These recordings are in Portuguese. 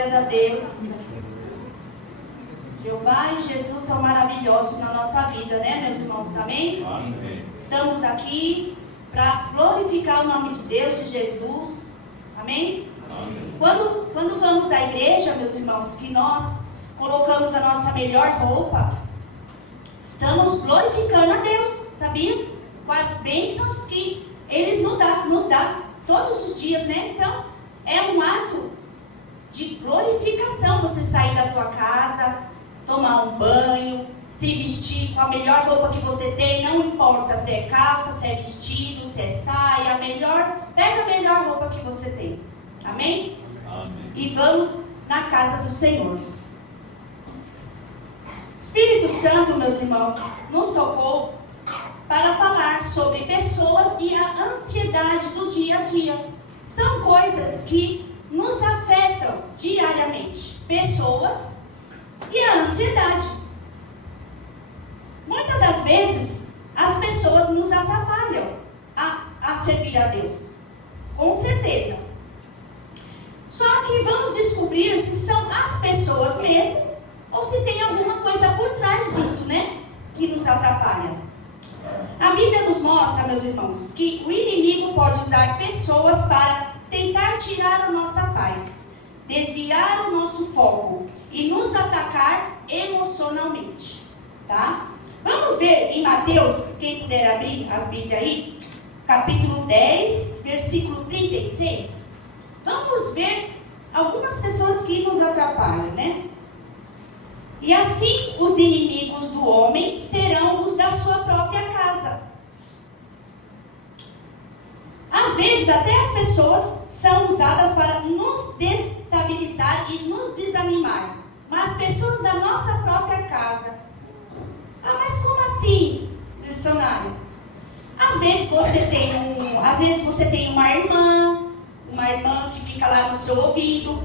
Glórias a Deus. Jeová e Jesus são maravilhosos na nossa vida, né, meus irmãos? Amém? Amém. Estamos aqui para glorificar o nome de Deus, de Jesus. Amém? Amém. Quando vamos à igreja, meus irmãos, que nós colocamos a nossa melhor roupa, estamos glorificando a Deus, sabia? Com as bênçãos que Ele nos dá todos os dias, né? Então, é um ato de glorificação você sair da tua casa, tomar um banho, se vestir com a melhor roupa que você tem, não importa se é calça, se é vestido, se é saia, pega a melhor roupa que você tem. Amém? Amém. E vamos na casa do Senhor. O Espírito Santo, meus irmãos, nos tocou para falar sobre pessoas e a ansiedade do dia a dia. São coisas que nos afetam diariamente. Pessoas e a ansiedade. Muitas das vezes, as pessoas nos atrapalham a servir a Deus. Com certeza. Só que vamos descobrir se são as pessoas mesmo ou se tem alguma coisa por trás disso, né? Que nos atrapalha. A Bíblia nos mostra, meus irmãos, que o inimigo pode usar pessoas para tentar tirar a nossa paz, desviar o nosso foco e nos atacar emocionalmente, tá? Vamos ver em Mateus, quem puder abrir as Bíblias aí, capítulo 10, versículo 36. Vamos ver algumas pessoas que nos atrapalham, né? E assim os inimigos do homem serão os da sua própria casa. Às vezes até as pessoas são usadas para nos destabilizar e nos desanimar. Mas pessoas da nossa própria casa. Ah, mas como assim, missionário? Às vezes você tem uma irmã que fica lá no seu ouvido,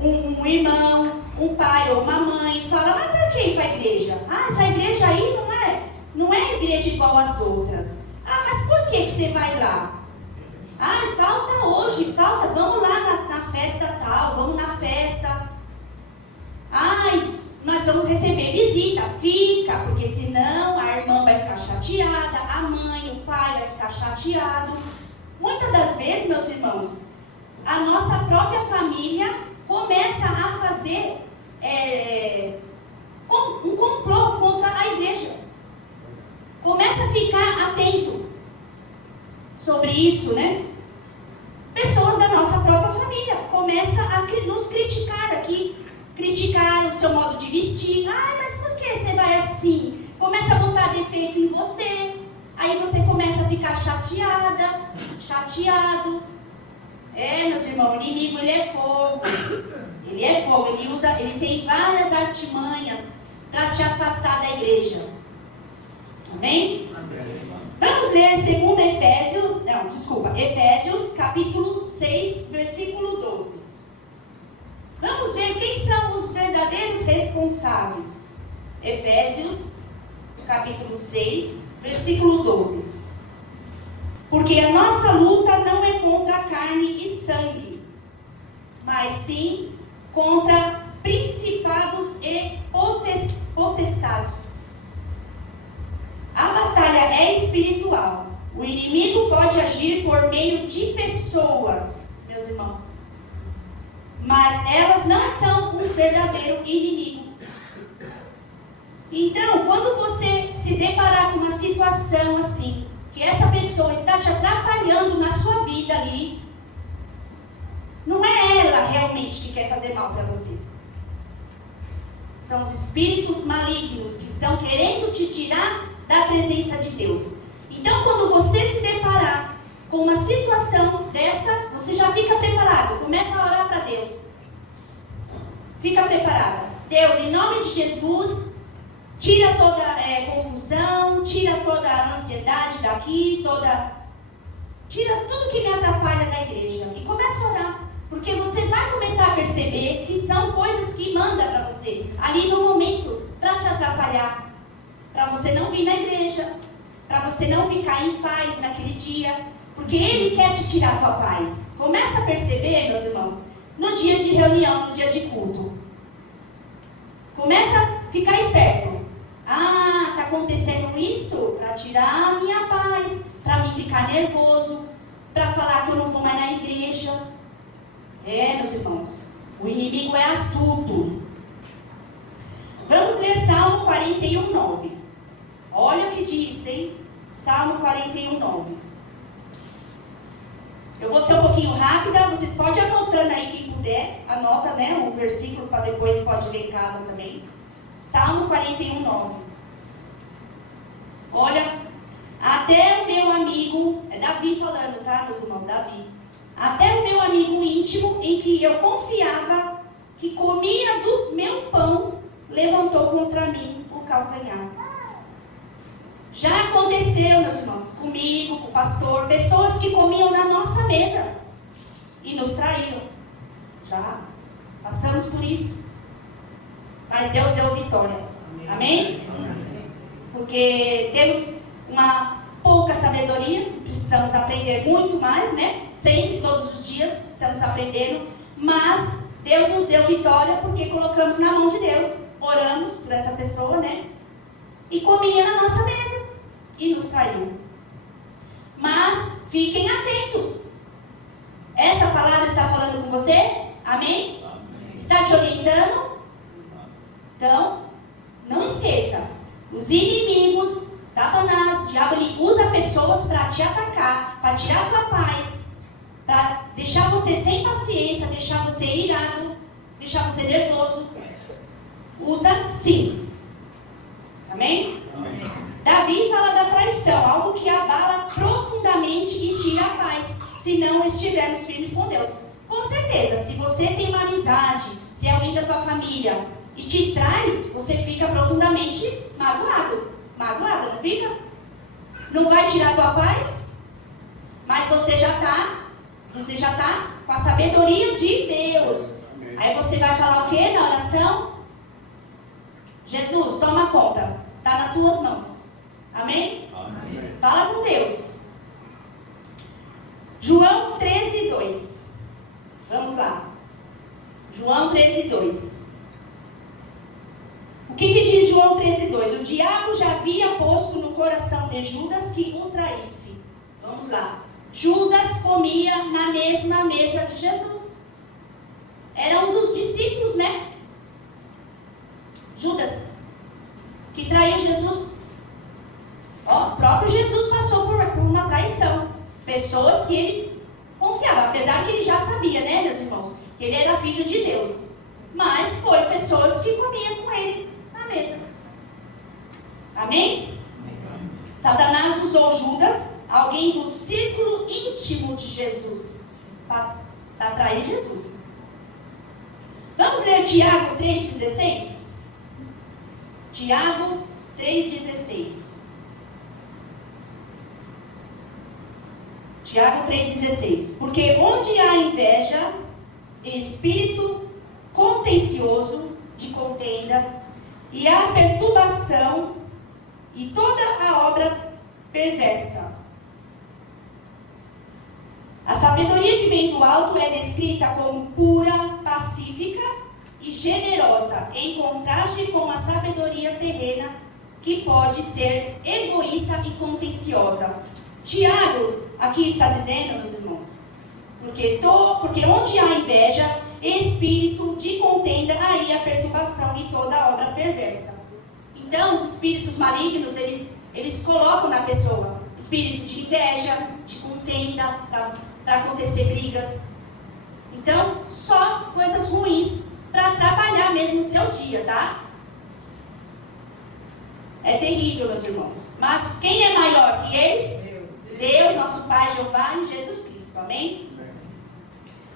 um irmão, um pai ou uma mãe, fala, mas para que ir para a igreja? Ah, essa igreja aí não é igreja igual às outras. Ah, mas por que você vai lá? Ah, falta hoje, vamos lá na festa tal, vamos na festa. Ai, nós vamos receber visita, fica, porque senão a irmã vai ficar chateada, a mãe, o pai vai ficar chateado. Muitas das vezes, meus irmãos, a nossa própria família começa a fazer um complô contra a igreja. Começa a ficar atento sobre isso, né? Pessoas da nossa própria família começam a nos criticar aqui. Criticar o seu modo de vestir. Ai, mas por que você vai assim? Começa a botar defeito em você. Aí você começa a ficar chateado. Meus irmãos, o inimigo, ele é fogo. Ele tem várias artimanhas para te afastar da igreja. Amém? Vamos ler Efésios, capítulo 6, versículo 12. Vamos ver quem são os verdadeiros responsáveis. Efésios, capítulo 6, versículo 12. Porque a nossa luta não é contra carne e sangue, mas sim contra principados e potestades. A batalha é espiritual. O inimigo pode agir por meio de pessoas, meus irmãos. Mas elas não são um verdadeiro inimigo. Então, quando você se deparar com uma situação assim, que essa pessoa está te atrapalhando na sua vida ali, não é ela realmente que quer fazer mal para você. São os espíritos malignos que estão querendo te tirar da presença de Deus. Então, quando você se deparar com uma situação dessa, você já fica preparado. Começa a orar para Deus. Fica preparada. Deus, em nome de Jesus, tira toda confusão, tira toda a ansiedade daqui, tira tudo que me atrapalha da igreja. E começa a orar. Porque você vai começar a perceber que são coisas que manda para você, ali no momento, para te atrapalhar. Para você não vir na igreja, para você não ficar em paz naquele dia, porque Ele quer te tirar a tua paz. Começa a perceber, meus irmãos, no dia de reunião, no dia de culto. Começa a ficar esperto. Ah, está acontecendo isso para tirar a minha paz, para mim ficar nervoso, para falar que eu não vou mais na igreja. Meus irmãos, o inimigo é astuto. Vamos ler Salmo 41:9. Olha o que diz, hein? Salmo 41:9. Eu vou ser um pouquinho rápida, vocês podem ir anotando aí quem puder. Anota, né, o versículo para depois pode ler em casa também. Salmo 41:9. Olha, até o meu amigo, é Davi falando, tá, meus irmãos? Davi. Até o meu amigo íntimo, em que eu confiava, que comia do meu pão, levantou contra mim o calcanhar. Já aconteceu, meus irmãos, comigo, com o pastor, pessoas que comiam na nossa mesa e nos traíram. Já passamos por isso. Mas Deus deu vitória. Amém? Porque temos uma pouca sabedoria, precisamos aprender muito mais, né? Sempre, todos os dias, estamos aprendendo. Mas Deus nos deu vitória porque colocamos na mão de Deus. Oramos por essa pessoa, né? E comia na nossa mesa e nos traiu. Mas fiquem atentos. Essa palavra está falando com você? Amém? Amém. Está te orientando? Então, não esqueça. Os inimigos, Satanás, o diabo, ele usa pessoas para te atacar, para tirar a tua paz, para deixar você sem paciência, deixar você irado, deixar você nervoso. Usa sim. Amém? Amém? Davi fala da traição, algo que abala profundamente e tira a paz, se não estivermos firmes com Deus. Com certeza, se você tem uma amizade, se é alguém da tua família e te trai, você fica profundamente magoado. Magoada, não fica? Não vai tirar a tua paz, mas você já está com a sabedoria de Deus. Amém. Aí você vai falar o quê na oração? Jesus, toma conta, está nas tuas mãos. Amém? Amém? Fala com Deus. João 13:2. Vamos lá. João 13:2. O que diz João 13:2? O diabo já havia posto no coração de Judas que o traísse. Vamos lá. Judas comia na mesma mesa de Jesus. Era um dos discípulos, né? Judas, que traía Jesus. O próprio Jesus passou por uma traição. Pessoas que ele confiava, apesar que ele já sabia, né, meus irmãos, que ele era filho de Deus. Mas foi pessoas que comiam com ele na mesa. Amém? Satanás usou Judas, alguém do círculo íntimo de Jesus, para atrair Jesus. Vamos ler Tiago 3,16? Tiago 3,16. Tiago 3,16. Porque onde há inveja, espírito contencioso de contenda, e há perturbação e toda a obra perversa. A sabedoria que vem do alto é descrita como pura, pacífica e generosa, em contraste com a sabedoria terrena, que pode ser egoísta e contenciosa. Tiago aqui está dizendo, meus irmãos, porque onde há inveja, espírito de contenda, aí a perturbação e toda a obra perversa. Então, os espíritos malignos, eles colocam na pessoa espírito de inveja, de contenda, para acontecer brigas. Então, só coisas ruins para atrapalhar mesmo o seu dia, tá? É terrível, meus irmãos. Mas quem é maior que eles? Deus, nosso Pai, Jeová e Jesus Cristo. Amém?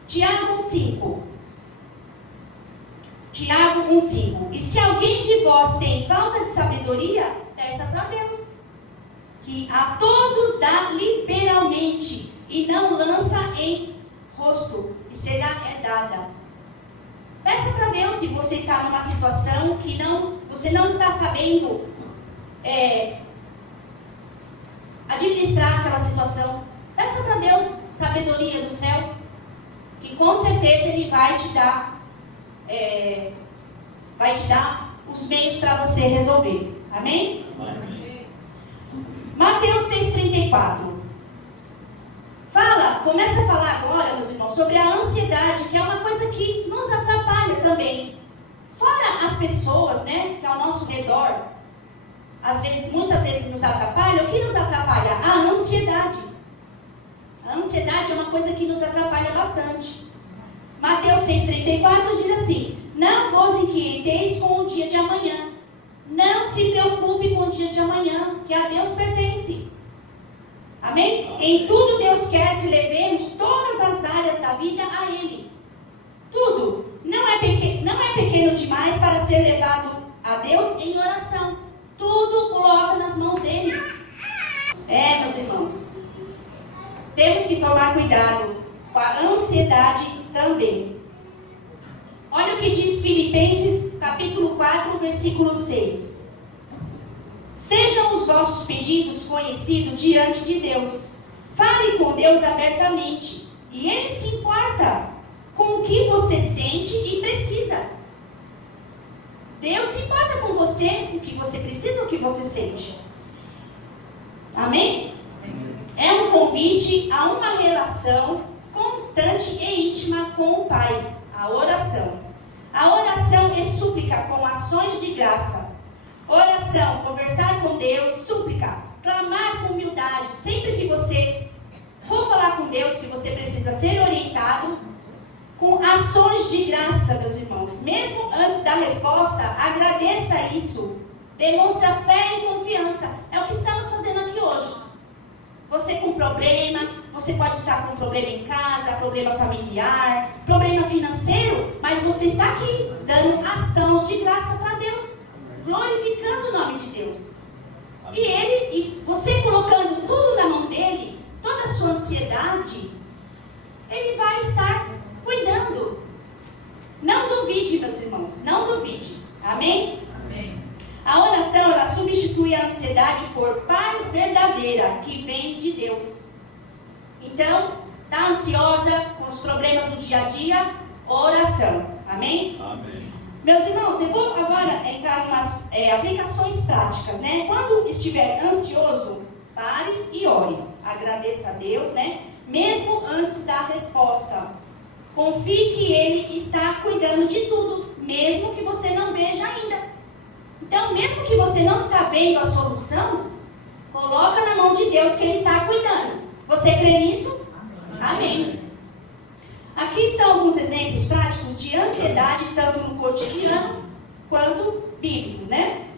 Tiago 1,5. Tiago 1,5. E se alguém de vós tem falta de sabedoria, peça para Deus, que a todos dá liberalmente, e não lança em rosto, e será dada. Peça para Deus se você está numa situação que você não está sabendo administrar aquela situação. Peça para Deus sabedoria do céu, E com certeza Ele vai te dar os meios para você resolver. Amém? Amém. Mateus 6,34. Começa a falar agora, meus irmãos, sobre a ansiedade, que é uma coisa que nos atrapalha também. Fora as pessoas, né, que ao nosso redor, muitas vezes nos atrapalha. O que nos atrapalha? A ansiedade. A ansiedade é uma coisa que nos atrapalha bastante. Mateus 6,34 diz assim: não vos inquieteis com o dia de amanhã. Não se preocupe com o dia de amanhã, que a Deus pertence. Amém? Em tudo Deus quer que levemos todas as áreas da vida a Ele. Tudo. Não é pequeno demais para ser levado a Deus em oração. Tudo coloca nas mãos dele. Meus irmãos, temos que tomar cuidado com a ansiedade também. Olha o que diz Filipenses capítulo 4, versículo 6. Sejam os vossos pedidos conhecidos diante de Deus. Fale com Deus abertamente, e Ele se importa com o que você sente e precisa. Deus se importa com você, o que você precisa, o que você sente. Amém? É um convite a uma relação constante e íntima com o Pai, a oração. A oração é súplica com ações de graça. Oração, conversar com Deus, súplica, clamar com humildade. Sempre que você for falar com Deus, que você precisa ser orientado, com ações de graça, meus irmãos. Mesmo antes da resposta, agradeça isso. Demonstra fé e confiança. É o que estamos fazendo aqui hoje. Você com problema, você pode estar com um problema em casa, problema familiar, problema financeiro, mas você está aqui, dando ações de graça para Deus, glorificando o nome de Deus. E você colocando tudo na mão dele, toda a sua ansiedade, ele vai estar cuidando. Não duvide, meus irmãos, não duvide. Amém? Amém. A oração, ela substitui a ansiedade por paz verdadeira, que vem de Deus. Então, está ansiosa com os problemas do dia a dia? Oração. Amém? Amém. Meus irmãos, eu vou agora entrar em umas aplicações práticas, né? Quando estiver ansioso, pare e ore. Agradeça a Deus, né? Mesmo antes da resposta. Confie que Ele está cuidando de tudo, mesmo que você não veja ainda. Então, mesmo que você não está vendo a solução, coloca na mão de Deus que Ele está cuidando. Você crê nisso? Amém. Aqui estão alguns exemplos práticos de ansiedade, tanto no cotidiano quanto bíblicos, né?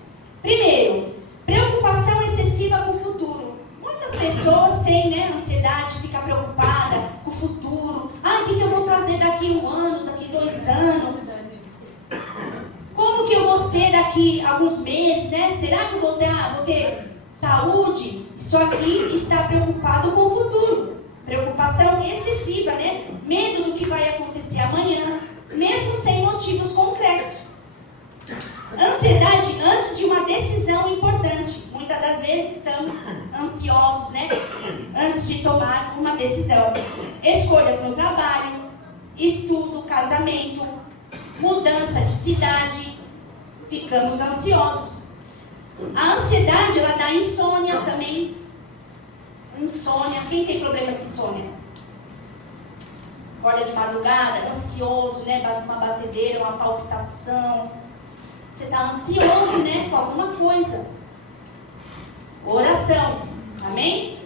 Primeiro, preocupação excessiva com o futuro. Muitas pessoas têm, né, ansiedade, fica preocupada com o futuro. O que eu vou fazer daqui 1 ano, daqui 2 anos? Como que eu vou ser daqui a alguns meses, né? Será que eu vou ter saúde? Isso aqui está preocupado com o futuro. Preocupação excessiva, né? Medo do que vai acontecer amanhã, mesmo sem motivos concretos. Ansiedade antes de uma decisão importante. Muitas das vezes estamos ansiosos, né? Antes de tomar uma decisão. Escolhas no trabalho, estudo, casamento, mudança de cidade. Ficamos ansiosos. A ansiedade, ela dá insônia também. Insônia. Quem tem problema de insônia? Acorda de madrugada, ansioso, né? Uma batedeira, uma palpitação. Você está ansioso, né? Com alguma coisa. Oração. Amém?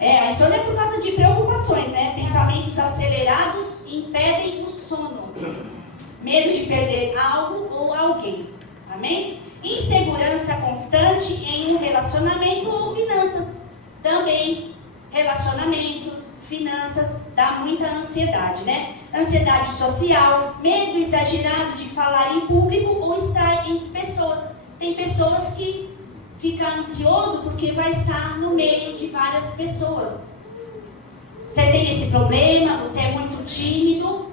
A insônia é por causa de preocupações, né? Pensamentos acelerados impedem o sono. Medo de perder algo ou alguém. Amém? Insegurança constante em um relacionamento ou finanças. Também, relacionamentos, finanças, dá muita ansiedade, né? Ansiedade social, medo exagerado de falar em público ou estar entre pessoas. Tem pessoas que ficam ansiosos porque vai estar no meio de várias pessoas. Você tem esse problema, você é muito tímido.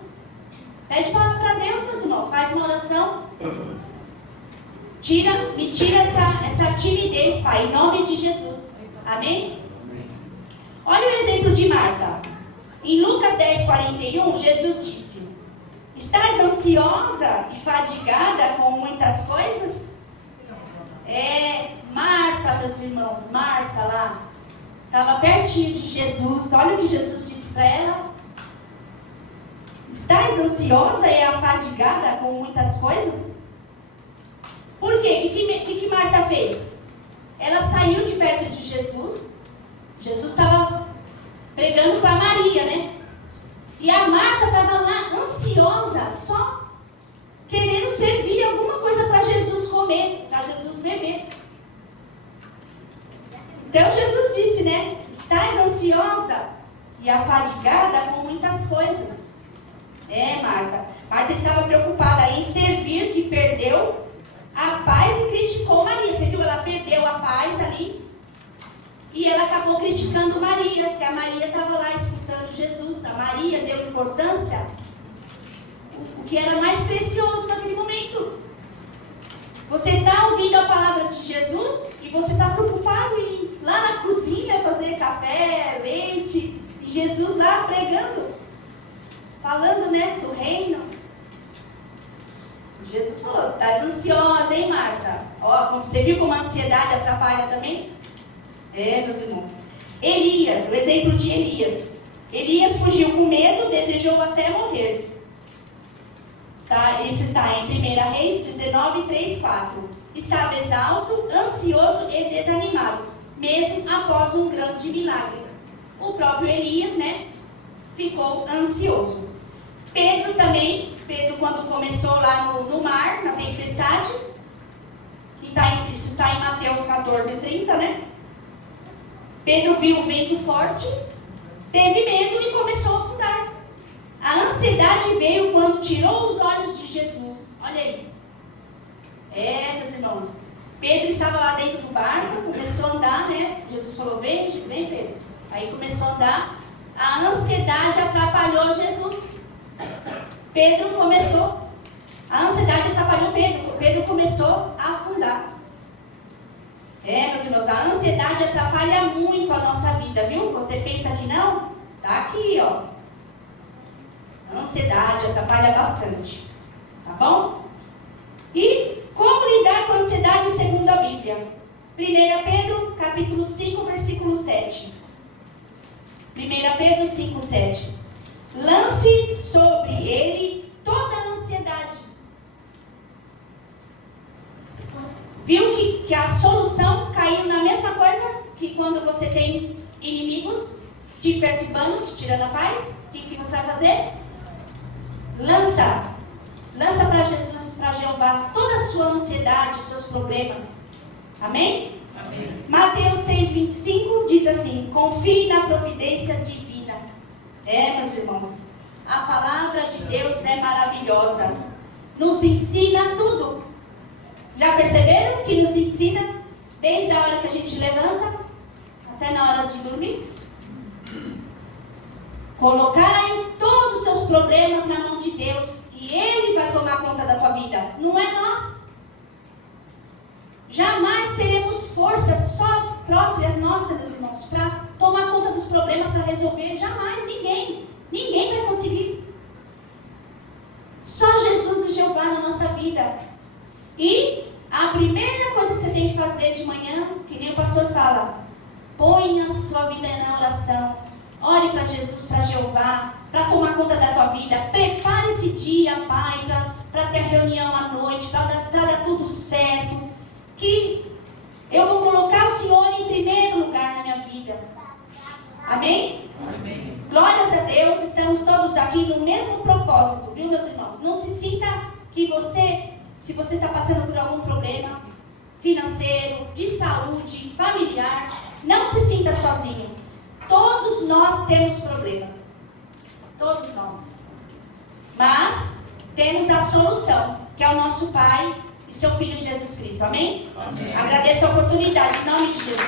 Pede para Deus, meus irmãos, faz uma oração. Me tira essa timidez, Pai, em nome de Jesus. Amém? Olha o exemplo de Marta. Em Lucas 10:41, Jesus disse: estás ansiosa e fadigada com muitas coisas? Marta, meus irmãos, Marta lá, estava pertinho de Jesus. Olha o que Jesus disse para ela. Estás ansiosa e afadigada com muitas coisas? Por quê? O que Marta fez? Ela saiu de perto de Jesus. Jesus estava pregando para Maria, né? E a Marta estava lá ansiosa, só querendo servir alguma coisa para Jesus comer, para Jesus beber. Então Jesus disse, né? Estás ansiosa e afadigada com muitas coisas. Marta. Marta estava preocupada em servir, que perdeu a paz e criticou Maria. Você viu? Ela perdeu a paz ali e ela acabou criticando Maria, que a Maria estava lá escutando Jesus. A Maria deu importância o que era mais precioso naquele momento. Você está ouvindo a palavra de Jesus e você está preocupado em ir lá na cozinha fazer café, leite, e Jesus lá pregando, falando, né, do reino. Jesus falou: estás ansiosa, hein, Marta? Ó, você viu como a ansiedade atrapalha também? Meus irmãos. Elias, o exemplo de Elias. Elias fugiu com medo, desejou até morrer. Tá? Isso está em 1 Reis 19, 3, 4. Estava exausto, ansioso e desanimado, mesmo após um grande milagre. O próprio Elias, né, ficou ansioso. Pedro também, quando começou lá no mar, na tempestade, isso está em Mateus 14, 30, né? Pedro viu o vento forte, teve medo e começou a afundar. A ansiedade veio quando tirou os olhos de Jesus. Olha aí. Meus irmãos. Pedro estava lá dentro do barco, começou a andar, né? Jesus falou: vem Pedro. Aí começou a andar. A ansiedade atrapalhou Jesus. A ansiedade atrapalhou Pedro. Pedro começou a afundar. Meus irmãos, a ansiedade atrapalha muito a nossa vida, viu? Você pensa que não? Tá aqui, ó. A ansiedade atrapalha bastante. Tá bom? E como lidar com a ansiedade segundo a Bíblia? 1 Pedro, capítulo 5, versículo 7. 1 Pedro 5, 7. Lance sobre ele toda a ansiedade. Viu que a solução caiu na mesma coisa que quando você tem inimigos te perturbando, te tirando a paz? O que você vai fazer? Lança para Jesus, para Jeová, toda a sua ansiedade, seus problemas. Amém? Amém. Mateus 6,25 diz assim: confie na providência divina. Meus irmãos, a palavra de Deus é maravilhosa. Nos ensina tudo. Já perceberam que nos ensina desde a hora que a gente levanta até na hora de dormir? Colocai todos os seus problemas na mão de Deus e Ele vai tomar conta da tua vida. Não é nós. Jamais teremos forças só próprias nossas, meus irmãos, para tomar conta dos problemas, para resolver. Jamais, ninguém. Ninguém vai conseguir. Só Jesus e Jeová na nossa vida. E a primeira coisa que você tem que fazer de manhã, que nem o pastor fala, ponha a sua vida na oração. Ore para Jesus, para Jeová, para tomar conta da tua vida. Prepare esse dia, Pai, para ter a reunião à noite, para dar tudo certo. Que eu vou colocar o Senhor em primeiro lugar na minha vida. Amém? Amém. Glórias a Deus, estamos todos aqui no mesmo propósito, viu, meus irmãos? Não se sinta que se você está passando por algum problema financeiro, de saúde, familiar, não se sinta sozinho. Todos nós temos problemas. Todos nós. Mas temos a solução, que é o nosso Pai e seu Filho Jesus Cristo. Amém? Amém. Agradeço a oportunidade, em nome de Jesus.